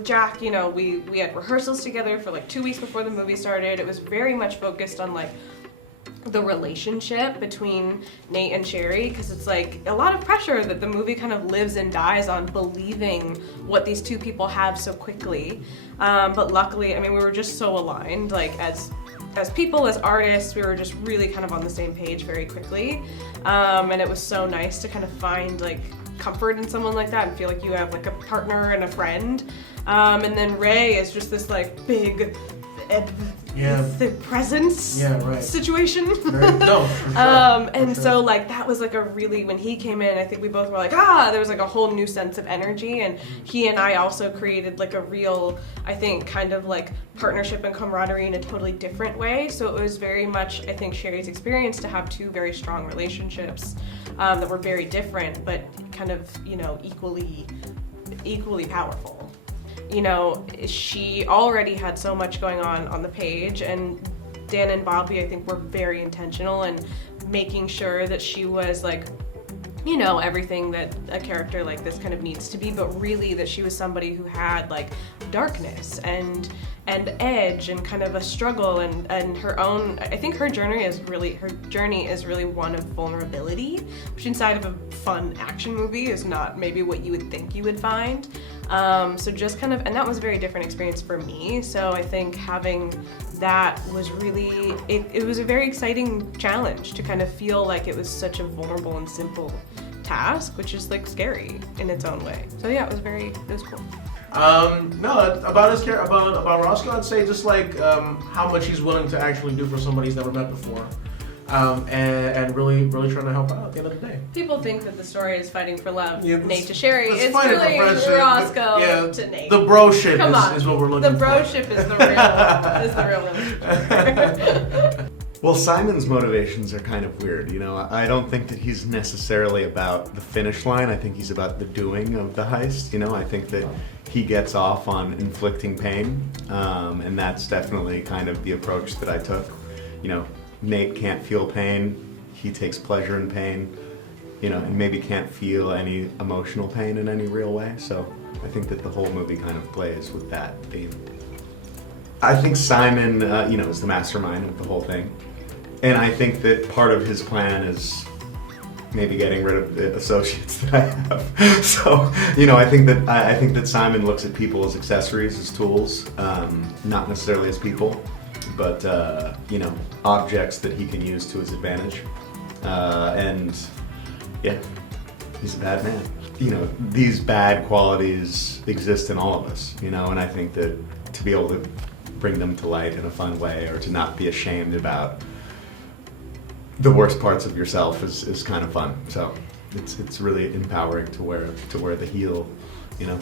with Jack, you know, we had rehearsals together for like 2 weeks before the movie started. It was very much focused on like the relationship between Nate and Sherry, because it's like a lot of pressure that the movie kind of lives and dies on believing what these two people have so quickly. But luckily, I mean, we were just so aligned, like as people, as artists, we were just really kind of on the same page very quickly. And it was so nice to kind of find like comfort in someone like that and feel like you have like a partner and a friend. And then Ray is just this like big the presence situation. No, for sure. And so like that was like a really, when he came in, I think we both were like, there was like a whole new sense of energy, and he and I also created like a real, I think, kind of like partnership and camaraderie in a totally different way. So it was very much, I think, Sherry's experience to have two very strong relationships that were very different, but kind of, you know, equally powerful. You know, she already had so much going on the page, and Dan and Bobby, I think, were very intentional in making sure that she was like, you know, everything that a character like this kind of needs to be, but really that she was somebody who had like darkness and edge and kind of a struggle and her own. I think her journey is really one of vulnerability, which inside of a fun action movie is not maybe what you would think you would find. So just kind of, and that was a very different experience for me. So I think having that was really, it was a very exciting challenge to kind of feel like it was such a vulnerable and simple task, which is like scary in its own way. So yeah, it was cool. No, about Roscoe, I'd say just like how much he's willing to actually do for somebody he's never met before. And really trying to help out at the end of the day. People think that the story is fighting for love, Yeah, Nate to Sherry. it's It's fighting for really friendship, Roscoe to Nate. The broship Come on. is what we're looking for. The broship is the real relationship. Well, Simon's motivations are kind of weird, you know. I don't think that he's necessarily about the finish line. I think he's about the doing of the heist, you know. I think that he gets off on inflicting pain, and that's definitely kind of the approach that I took. You know, Nate can't feel pain, he takes pleasure in pain, you know, and maybe can't feel any emotional pain in any real way. So I think that the whole movie kind of plays with that theme. I think Simon, you know, is the mastermind of the whole thing. And I think that part of his plan is maybe getting rid of the associates that I have. So, you know, I think that Simon looks at people as accessories, as tools, not necessarily as people, but you know, objects that he can use to his advantage. And yeah, he's a bad man. You know, these bad qualities exist in all of us, you know, and I think that to be able to bring them to light in a fun way, or to not be ashamed about the worst parts of yourself is kind of fun. So it's really empowering to wear the heel, you know.